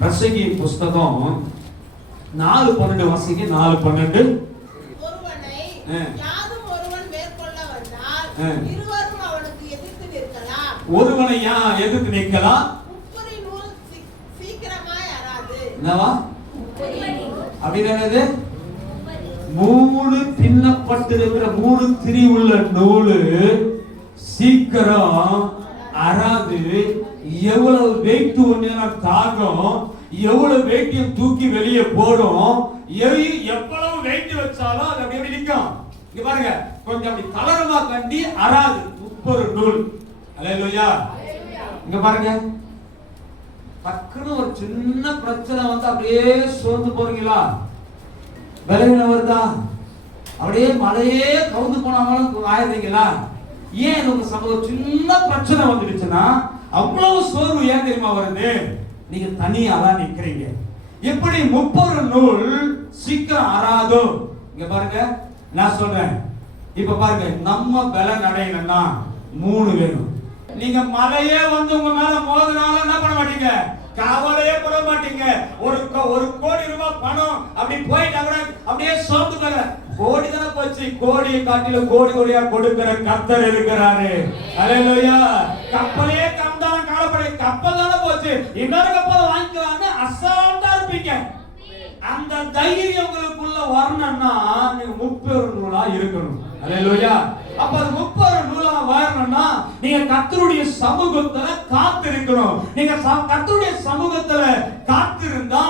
பிரசங்கி புஸ்தகம் 4:12 வாசிங்க. 4:12. ஒருவனை யாதும் ஒருவன் மேற்கொள்ள வந்தால் இருவரும் அவனுக்கு எதிர்த்து நிற்கலாம். ஒருவனை எதிர்த்து நிற்கலாம். முப்பரி நூல் சீக்கிரமாய் அறாது. என்னவா அப்படின்றது? மூணு பின்னப்பட்டிருக்கிற 3 திரி உள்ள நூலு சீக்கிரம் அறாது. எவ்வளவு வெயிட் ஒண்ணு தாங்கும், எவ்வளவு வெயிட்டையும் தூக்கி வெளியே போடும். எவ்வளவு வெயிட் வச்சாலும் அது அப்படி எப்படி நிற்கும். இங்க பாருங்க, கொஞ்சம் அப்படி தளரமா கண்டி அறாது. 30 நூல். அல்லேலூயா. இங்க பாருங்க, டக்குன்னு ஒரு சின்ன பிரச்சனை வந்து அப்படியே சோர்ந்து போறீங்களா? பலவீனம் வருதா? அப்படியே மழையே கவுந்து போனாலும் ஆயிருந்தீங்களா? ஏன் உங்க சமூகம் சின்ன பிரச்சனை வந்துடுச்சுன்னா அவ்வளவு சோர்வு ஏன் தெரியுமா வருது? நீங்க தனியா தான் நிக்கிறீங்க. எப்படி 30 நூல் சீக்கிரம் அறாதோ? இங்க பாருங்க, நான் சொல்றேன். இப்ப பாருங்க, நம்ம பலன் அடையணும்னா 3 வேணும். நீங்க மழையே வந்து உங்க மேல மோதினாலும் என்ன பண்ண மாட்டீங்க, கவலையே பட மாட்டீங்க. ஒரு கோடி ரூபாய் பணம் அப்படி போயிட்டா கூட அப்படியே சோர்ந்து போற. கோடி தானே போச்சு, கோடியை காட்டிலும் கோடி கோடியா கொடுக்கிற கர்த்தர் இருக்கிறாரு. அல்லேலூயா. கப்பலே கம்தான் காலப்படை, கப்பல் தானே போச்சு, இன்னொரு கப்பல் வாங்கிக்கலாம்னு அசால்ட்டா இருப்பீங்க. அந்த தைரியம் உங்களுக்குள்ள வரணும்னா நீங்க 30 நூலா இருக்கணும். அல்லேலூயா. அப்ப அது 30 நூலா வரணும்னா நீங்க கர்த்தருடைய சமூகத்துல காத்திருக்கணும். நீங்க கர்த்தருடைய சமூகத்துல காத்திருந்தா